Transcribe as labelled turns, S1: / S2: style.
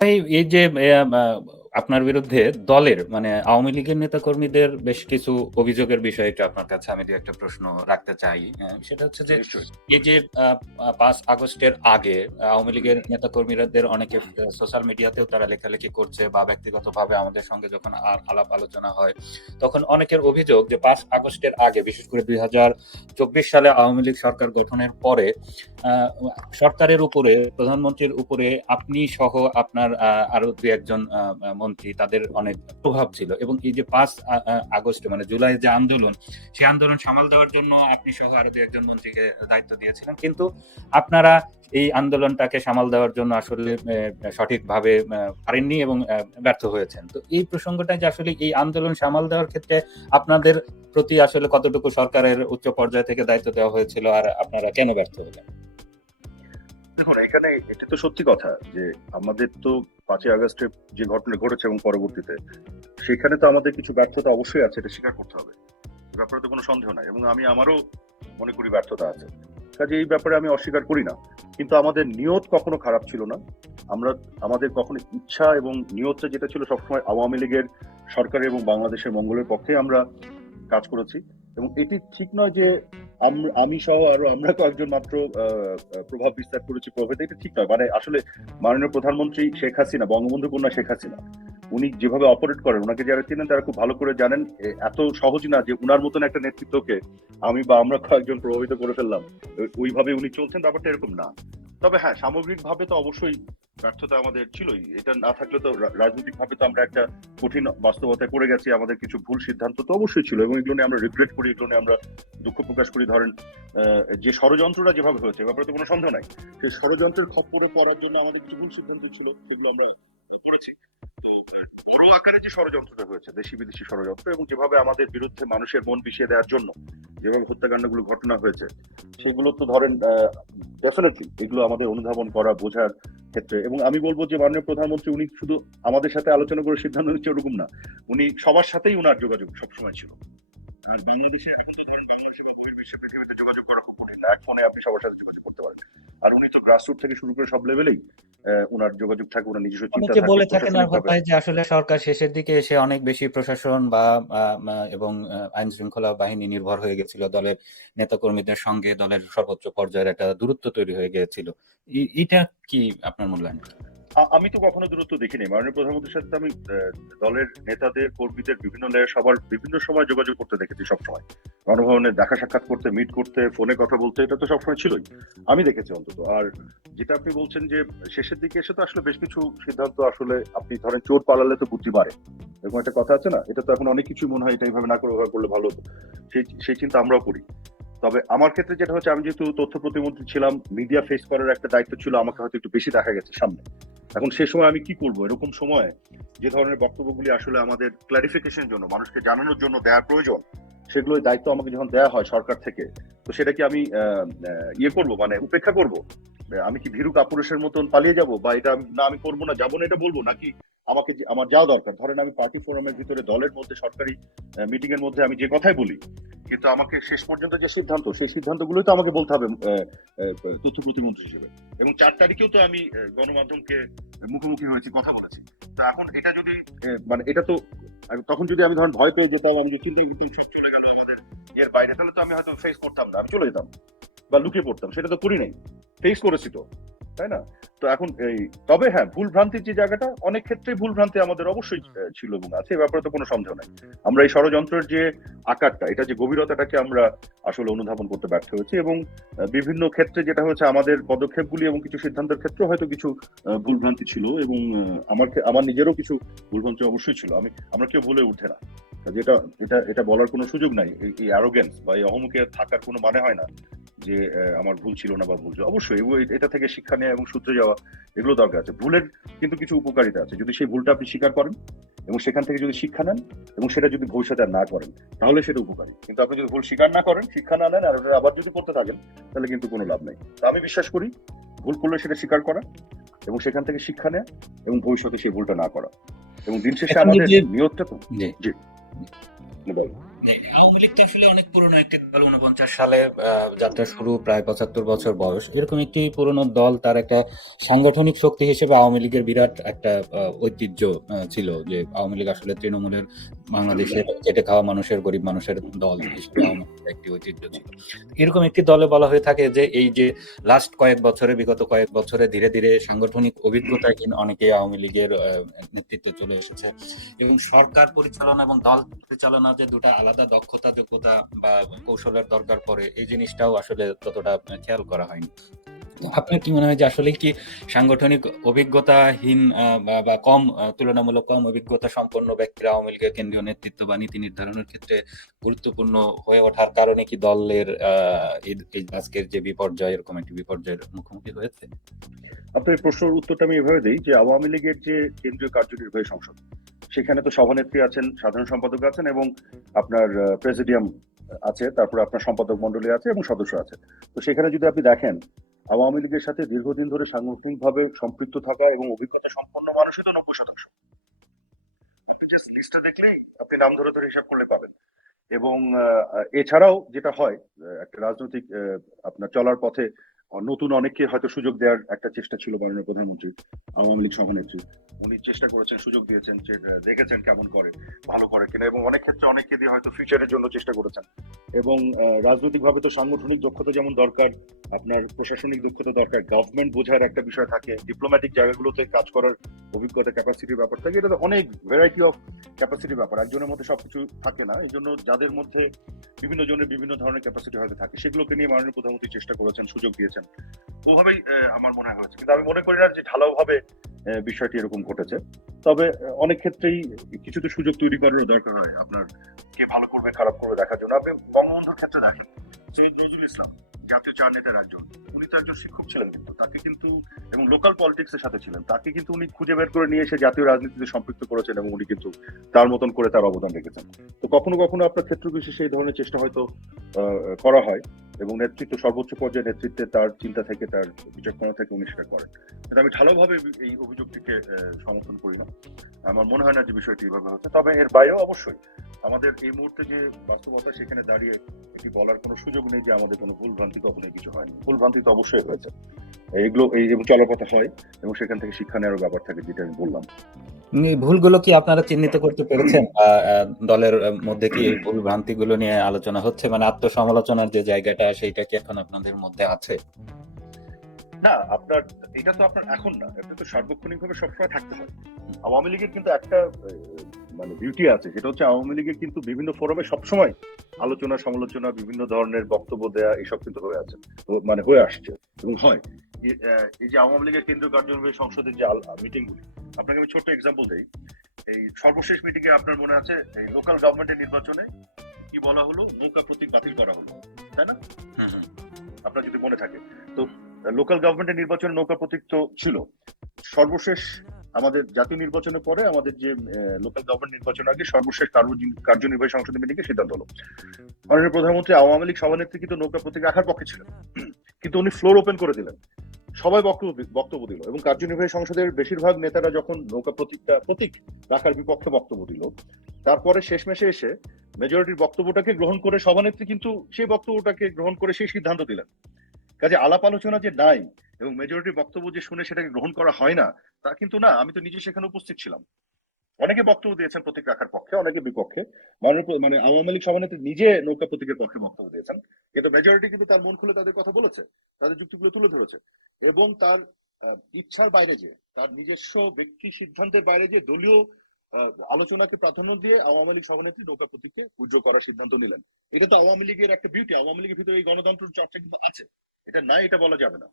S1: এই এই যে এ, আহ, আপনার বিরুদ্ধে দলের মানে আওয়ামী লীগের নেতাকর্মীদের বেশ কিছু অভিযোগের বিষয়ে একটু আপনার কাছে আমি দু একটা প্রশ্ন রাখতে চাই। সেটা হচ্ছে যে এই যে পাঁচ আগস্টের আগে আওয়ামী লীগের নেতাকর্মীদের অনেকে সোশ্যাল মিডিয়াতেও তারা লেখালেখি করছে বা ব্যক্তিগতভাবে আমাদের সঙ্গে যখন আ- আলাপ আলোচনা হয় তখন অনেকের অভিযোগ যে পাঁচ আগস্টের আগে বিশেষ করে দুই হাজার চব্বিশ সালে আওয়ামী লীগ সরকার গঠনের পরে আহ, সরকারের উপরে প্রধানমন্ত্রীর উপরে আপনি সহ আপনার আহ, আরও দু একজন মন্ত্রী তাদের অনেক প্রভাব ছিল। এবং এই যে পাঁচ আগস্ট মানে জুলাই যে আন্দোলন সেই আন্দোলন সামাল দেওয়ার জন্য আপনি সহ আরও দু একজন মন্ত্রীকে দায়িত্ব দিয়েছিলেন। কিন্তু আপনারা এই আন্দোলনটাকে সামাল দেওয়ার জন্য আসলে সঠিকভাবে পারেননি এবং ব্যর্থ হয়েছেন। তো এই প্রসঙ্গটা যে আসলে এই আন্দোলন সামাল দেওয়ার ক্ষেত্রে আপনাদের প্রতি আসলে কতটুকু সরকারের উচ্চ পর্যায় থেকে দায়িত্ব দেওয়া হয়েছিল আর আপনারা কেন ব্যর্থ হলেন?
S2: দেখুন, এখানে এটা তো সত্যি কথা যে আমাদের তো পাঁচই আগস্টে যে ঘটনা ঘটেছে এবং পরবর্তীতে, সেখানে তো আমাদের কিছু ব্যর্থতা অবশ্যই আছে, এটা স্বীকার করতে হবে। ব্যাপারে তো কোনো সন্দেহ নাই এবং আমি আমারও মনে করি ব্যর্থতা আছে। কাজে এই ব্যাপারে আমি অস্বীকার করি না। কিন্তু আমাদের নিয়ত কখনো খারাপ ছিল না। আমরা, আমাদের কখনো ইচ্ছা এবং নিয়তটা যেটা ছিল সবসময় আওয়ামী লীগের সরকার এবং বাংলাদেশের মঙ্গলের পক্ষে আমরা কাজ করেছি। এবং এটি ঠিক নয় যে আম- সহ আরও আমরা কয়েকজন মাত্র প্রভাব বিস্তার করেছি প্রভেদ এটা ঠিক নয়। মানে আসলে মাননীয় প্রধানমন্ত্রী শেখ হাসিনা, বঙ্গবন্ধু কন্যা শেখ হাসিনা, উনি যেভাবে অপারেট করেন, ওনাকে যারা চেনেন তারা খুব ভালো করে জানেন এত সহজ না যে উনার মতন একটা নেতৃত্বকে আমি বা আমরা কয়েকজন প্রভাবিত করে ফেললাম। ওইভাবে উনি চলছেন, ব্যাপারটা এরকম না। তবে হ্যাঁ সামগ্রিক ভাবে তো অবশ্যই ব্যর্থতা আমাদের ছিলই। এটা না থাকলে তো রাজনৈতিক ভাবে তো আমরা একটা কঠিন বাস্তবতায় পড়ে গেছি, আমাদের কিছু ভুল সিদ্ধান্ত তো অবশ্যই ছিল এবং এগুলো নিয়ে আমরা রিগ্রেট করি, এগুলো নিয়ে আমরা দুঃখ প্রকাশ করি। ধরেন যে ষড়যন্ত্রটা যেভাবে হয়েছে ব্যাপারে তো কোনো সন্দেহ নাই। সেই ষড়যন্ত্রের খপ্পরে পড়ার জন্য আমাদের কিছু ভুল সিদ্ধান্ত ছিল, সেগুলো আমরা করেছি। তো বড় আকারে যে ষড়যন্ত্রটা হয়েছে, দেশি বিদেশি ষড়যন্ত্র এবং যেভাবে আমাদের বিরুদ্ধে মানুষের মন বিষিয়ে দেওয়ার জন্য, যেভাবে হত্যাকাণ্ডগুলো ঘটনা হয়েছে, সেগুলো তো ধরেন ডেফিনেটলি এগুলো আমাদের অনুধাবন করা, বোঝার ক্ষেত্রে। এবং আমি বলব যে মাননীয় প্রধানমন্ত্রী, উনি শুধু আমাদের সাথে আলোচনা করে সিদ্ধান্ত নিচ্ছে ওরকম না। উনি সবার সাথেই উনার যোগাযোগ সবসময় ছিল। বাংলাদেশে বাংলাদেশের পৃথিবীতে যোগাযোগ করা খুব কঠিন ফোনে আপনি সবার সাথে যোগাযোগ করতে পারেন। আর উনি তো গ্রাসরুট থেকে শুরু করে সব লেভেলেই উনার যোগাযোগ থাকে উনার নিজস্ব চিন্তা থাকে
S1: বলে থাকেন আর হয় যে আসলে সরকার শেষের দিকে এসে অনেক বেশি প্রশাসন বা এবং আইন শৃঙ্খলা বাহিনী নির্ভর হয়ে গেছিল। দলের নেতাকর্মীদের সঙ্গে দলের সর্বোচ্চ পর্যায়ের একটা দূরত্ব তৈরি হয়ে গিয়েছিল এটা কি আপনার মূল্যায়ন
S2: আমি তো কখনো দূরত্ব দেখিনি। মাননীয় প্রধানমন্ত্রীর সাথে আমি দলের নেতাদের, কর্মীদের বিভিন্ন লেয়ার সবার বিভিন্ন সময় যোগাযোগ করতে দেখেছি সবসময়। গণভবনে দেখা সাক্ষাৎ করতে মিট করতে ফোনে কথা বলতে, এটা তো সবসময় ছিলই। আমি দেখেছি অন্তত। আর যেটা আপনি বলছেন যে, শেষের দিকে এসে তো আসলে বেশ কিছু সিদ্ধান্ত আসলে আপনি ধরেন চোর পালালে তো বুদ্ধি বাড়ে। এরকম একটা কথা আছে না? এটা তো এখন অনেক কিছু মনে হয় এটা এইভাবে না করে ওভাবে করলে ভালো হতো। সেই সেই চিন্তা আমরাও করি। তবে আমার ক্ষেত্রে যেটা হচ্ছে, আমি যেহেতু তথ্য প্রতিমন্ত্রী ছিলাম মিডিয়া ফেস করার একটা দায়িত্ব ছিল, আমাকে হয়তো একটু বেশি দেখা গেছে সামনে। এখন সে সময় আমি কি করব? এরকম সময় যে ধরনের বক্তব্যগুলি আসলে আমাদের ক্লারিফিকেশনের জন্য, মানুষকে জানানোর জন্য দেওয়া প্রয়োজন সেগুলোর দায়িত্ব আমাকে যখন দেওয়া হয় সরকার থেকে, তো সেটা কি আমি ইয়ে করব মানে উপেক্ষা করব। আমি কি ভীরু কাপুরুষের মতন পালিয়ে যাব বা এটা না আমি করব না, যাব না এটা বলব, নাকি আমাকে আমার যাওয়া দরকার। ধরেন আমি পার্টি ফোরামের ভিতরে দলের মধ্যে, সরকারি মিটিং এর মধ্যে আমি যে কথাই বলি, কিন্তু আমাকে শেষ পর্যন্ত যে সিদ্ধান্ত, সেই সিদ্ধান্তগুলোই তো আমাকে বলতে হবে তথ্য প্রতিমন্ত্রী হিসেবে। এবং চার তারিখেও তো আমি গণমাধ্যমকে মুখোমুখি হয়েছি, কথা বলেছি। তো এখন এটা যদি মানে এটা তো তখন যদি আমি ধরেন ভয় পেয়ে যেতাম, আমি যে চিন্তা সব চলে গেল আমাদের এর বাইরে, তাহলে তো আমি হয়তো ফেস করতাম না, আমি চলে যেতাম বা লুকিয়ে পড়তাম, সেটা তো করি নাই। ফেস করেছি তো। তাই না? তো এখন এই তবে হ্যাঁ ভুল ভ্রান্তির যে জায়গাটা অনেক ক্ষেত্রে ভুল ভ্রান্তি আমাদের অবশ্যই ছিল এবং আছে এ ব্যাপারে তো কোনো সন্দেহ নাই। আমরা এই ষড়যন্ত্রের যে আকারটা এটা যে গভীরতাটাকে আমরা আসলে অনুধাবন করতে ব্যর্থ হয়েছি এবং বিভিন্ন ক্ষেত্রে যেটা হচ্ছে আমাদের পদক্ষেপগুলি এবং কিছু সিদ্ধান্তের ক্ষেত্রে হয়তো কিছু আহ, ভুলভ্রান্তি ছিল এবং আমার আমার নিজেরও কিছু ভুল ভ্রান্তি অবশ্যই ছিল। আমি আমরা কেউ বলে উঠে না। যেটা এটা এটা বলার কোনো সুযোগ নাই। এই- এই অ্যারোগেন্স বা এই অহমুখে থাকার কোনো মানে হয় না। যে আমার ভুল ছিল না বা ভুল ছিল অবশ্যই এটা থেকে শিক্ষা নেওয়া এবং সূত্রে যাওয়া এগুলো দরকার আছে। ভুলের কিন্তু কিছু উপকারিতা আছে। যদি সেই ভুলটা আপনি স্বীকার করেন এবং সেখান থেকে যদি শিক্ষা নেন এবং সেটা যদি ভবিষ্যতে আর না করেন তাহলে সেটা উপকারী। কিন্তু আপনি যদি ভুল স্বীকার না করেন শিক্ষা না নেন আর আবার যদি করতে থাকেন তাহলে কিন্তু কোনো লাভ নেই। তো আমি বিশ্বাস করি ভুল করলে সেটা স্বীকার করা এবং সেখান থেকে শিক্ষা নেওয়া এবং ভবিষ্যতে সেই ভুলটা না করা। এবং দিন শেষে আমাদের নিয়তটা তো
S1: জি, আওয়ামী লীগ আসলে অনেক পুরনো একটি দল উনপঞ্চাশ সালে যাত্রা শুরু প্রায় পঁচাত্তর বছর বয়স। এরকম একটি পুরনো দল তার একটা সাংগঠনিক শক্তি হিসেবে আওয়ামী লীগের বিরাট একটা আহ, ঐতিহ্য আহ, ছিল যে আওয়ামী লীগ আসলে তৃণমূলের বাংলাদেশের চেটে খাওয়া মানুষের গরিব মানুষের দল হিসেবে আওয়ামী একটি ঐতিহ্য ছিল। এরকম একটি দলে বলা হয়ে থাকে যে, এই যে লাস্ট কয়েক বছরে, বিগত কয়েক বছরে ধীরে ধীরে সাংগঠনিক অভিজ্ঞতা কিন্তু অনেকে আওয়ামী লীগের নেতৃত্বে চলে এসেছে এবং সরকার পরিচালনা এবং দল পরিচালনা যে দুটা আলাদা দক্ষতা, যোগ্যতা বা কৌশলের দরকার পড়ে এই জিনিসটাও আসলে ততটা খেয়াল করা হয়নি। আপনার কি মনে হয় যে আসলে কি সাংগঠনিক অভিজ্ঞতাহীন বা- কম তুলনামূলক কম অভিজ্ঞতা সম্পন্ন ব্যক্তিরা আওয়ামী লীগের কেন্দ্রীয় নেতৃত্ব বা নীতি নির্ধারণের ক্ষেত্রে গুরুত্বপূর্ণ হয়ে ওঠার কারণে কি দলের আজকের যে বিপর্যয়, এরকম একটি বিপর্যয়ের মুখোমুখি হয়েছে?
S2: আপনার প্রশ্নের উত্তরটা আমি এভাবে দিই যে আওয়ামী লীগের যে কেন্দ্রীয় কার্যনির্বাহী সংসদ, সেখানে তো সভানেত্রী আছেন, সাধারণ সম্পাদক আছেন এবং আপনার প্রেসিডিয়াম আছে, তারপরে আপনার সম্পাদক মন্ডলী আছে এবং সদস্য আছে। তো সেখানে যদি আপনি দেখেন আওয়ামী লীগের সাথে দীর্ঘদিন ধরে সাংগঠনিকভাবে সম্পৃক্ত থাকা এবং অভিজ্ঞতা সম্পন্ন মানুষের তো নব্বই শতাংশ। লিস্টটা দেখলেই আপনি নাম ধরে ধরে হিসাব করলে পাবেন। এবং এছাড়াও যেটা হয় একটা রাজনৈতিক আপনার চলার পথে নতুন অনেককে হয়তো সুযোগ দেওয়ার একটা চেষ্টা ছিল মাননীয় প্রধানমন্ত্রী আওয়ামী লীগ সভানেত্রী উনি চেষ্টা করেছেন সুযোগ দিয়েছেন যে দেখেছেন কেমন করে ভালো করে কিনা এবং অনেক ক্ষেত্রে অনেককে দিয়ে হয়তো ফিউচারের জন্য চেষ্টা করেছেন। এবং রাজনৈতিক ভাবে তো সাংগঠনিক দক্ষতা যেমন দরকার আপনার প্রশাসনিক দক্ষতা দরকার গভর্নমেন্ট বোঝার একটা বিষয় থাকে ডিপ্লোম্যাটিক জায়গাগুলোতে কাজ করার অভিজ্ঞতা ক্যাপাসিটির ব্যাপার থাকে এটা তো অনেক ভ্যারাইটি অফ ক্যাপাসিটির ব্যাপার একজনের মধ্যে সবকিছু থাকে না এই জন্য যাদের মধ্যে বিভিন্ন জনের বিভিন্ন ধরনের ক্যাপাসিটি হয়তো থাকে সেগুলোকে নিয়ে মাননীয় প্রধানমন্ত্রী চেষ্টা করেছেন সুযোগ দিয়েছেন। ওভাবেই আমার মনে হয়েছে। কিন্তু আমি মনে করি না যে ঢালাও ভাবে বিষয়টি এরকম ঘটেছে। তবে অনেক ক্ষেত্রেই কিছু তো সুযোগ তৈরি করারও দরকার হয় আপনার কে ভালো করবে খারাপ করবে দেখার জন্য। আপনি বঙ্গবন্ধুর ক্ষেত্রে দেখেন সৈয়দ নজরুল ইসলাম জাতীয় চার নেতার একজন। উনি তো একজন শিক্ষক ছিলেন কিন্তু। তাকে কিন্তু এবং লোকাল পলিটিক্স এর সাথে ছিলেন। তাকে কিন্তু উনি খুঁজে বের করে নিয়ে এসে জাতীয় রাজনীতিতে সম্পৃক্ত করেছেন এবং উনি কিন্তু তার মতন করে তার অবদান রেখেছেন। তো কখনো কখনো আপনার ক্ষেত্র বিশেষে এই ধরনের চেষ্টা হয়তো করা হয় এবং নেতৃত্ব, সর্বোচ্চ পর্যায়ে নেতৃত্বে তার চিন্তা থেকে, তার বিচক্ষণতা থেকে উনি সেটা করেন। কিন্তু আমি ঢালাওভাবে এই অভিযোগটিকে সমর্থন করি না। আমার মনে হয় না যে বিষয়টি এভাবে হচ্ছে। তবে এর বাইরেও অবশ্যই আমাদের এই মুহূর্তে যে বাস্তবতা, সেখানে দাঁড়িয়ে এটি বলার কোনো সুযোগ নেই যে আমাদের কোনো ভুল ভ্রান্তি কখনোই কিছু হয়নি। ভুল ভ্রান্তি তো অবশ্যই হয়েছে। এইগুলো, এই এবং চলাপথা হয় এবং সেখান থেকে শিক্ষা নেওয়ার ব্যাপার থাকে, যেটা আমি বললাম।
S1: ভুলগুলো কি আপনারা চিহ্নিত করতে পেরেছেন? আহ, দলের মধ্যে কি ভুল ভ্রান্তিগুলো নিয়ে আলোচনা হচ্ছে? মানে আত্মসমালোচনার যে জায়গাটা সেইটা কি এখন আপনাদের মধ্যে আছে?
S2: না আপনার এটা তো আপনার এখন না। এটা তো সার্বক্ষণিক ভাবে সবসময় থাকতে হয়। আওয়ামী লীগের কিন্তু একটা মানে বিউটি আছে। সেটা হচ্ছে আওয়ামী লীগের কিন্তু বিভিন্ন ফোরামে সবসময় আলোচনা সমালোচনা বিভিন্ন ধরনের বক্তব্য দেয়া এসব কিন্তু হয়ে আছে। মানে হয়ে আসছে এবং হয়। এই যে আওয়ামী লীগের কেন্দ্রীয় কার্যনির্বাহী সংসদের যে আপনাকে আমি ছোট্ট এক্সাম্পল দেই। এই সর্বশেষ মিটিং এ আপনার মনে আছে এই লোকাল গভর্নমেন্টের নির্বাচনে কি বলা হলো? নৌকা প্রতীক বাতিল করা হলো। তাই না? আপনার যদি মনে থাকে। তো লোকাল গভর্নমেন্টের নির্বাচনে নৌকা প্রতীক তো ছিল। সর্বশেষ আমাদের জাতীয় নির্বাচনের পরে আমাদের যে লোকাল গভর্নমেন্ট নির্বাচন আগে সর্বশেষ কার্য- কার্যনির্বাহী সংসদের মিটিংয়ে সিদ্ধান্ত হলো। মাননীয় প্রধানমন্ত্রী আওয়ামী লীগ সভানেত্রী কিন্তু নৌকা প্রতীক রাখার পক্ষে ছিলেন। কিন্তু উনি ফ্লোর ওপেন করে দিলেন। সবাই বক্তব্য বক্তব্য দিল এবং কার্যনির্বাহী সংসদের বেশিরভাগ নেতারা যখন নৌকা প্রতীকটা, প্রতীক রাখার বিপক্ষে বক্তব্য দিল, তারপরে শেষমেশে এসে মেজরিটির বক্তব্যটাকে গ্রহণ করে সভানেত্রী কিন্তু সেই বক্তব্যটাকে গ্রহণ করে সেই সিদ্ধান্ত দিলেন। কাজে আলাপ আলোচনা যে নাই এবং মেজরিটির বক্তব্য যে শুনে সেটাকে গ্রহণ করা হয় না, তা কিন্তু না, আমি তো নিজে সেখানে উপস্থিত ছিলাম। অনেকে বক্তব্য দিয়েছেন প্রতীক রাখার পক্ষে, অনেকে বিপক্ষে। মানে আওয়ামী লীগ সভানেত্রী নিজে নৌকা প্রতীকের পক্ষে বক্তব্য দিয়েছেন। কিন্তু মেজরিটি কিন্তু তার মন খুলে তাদের কথা বলেছে, তাদের যুক্তিগুলো তুলে ধরেছে। তার ইচ্ছার বাইরে যে, তার নিজস্ব ব্যক্তি সিদ্ধান্তের বাইরে যে দলীয় আলোচনাকে প্রাধান্য দিয়ে আওয়ামী লীগ সভানেত্রী প্রতীককে উজ্জ্বল করার সিদ্ধান্ত নিলেন। এটা তো আওয়ামী লীগের একটা বিউটি আওয়ামী লীগের ভিতরে এই গণতন্ত্র চর্চা কিন্তু আছে। এটা নাই, এটা বলা যাবে না।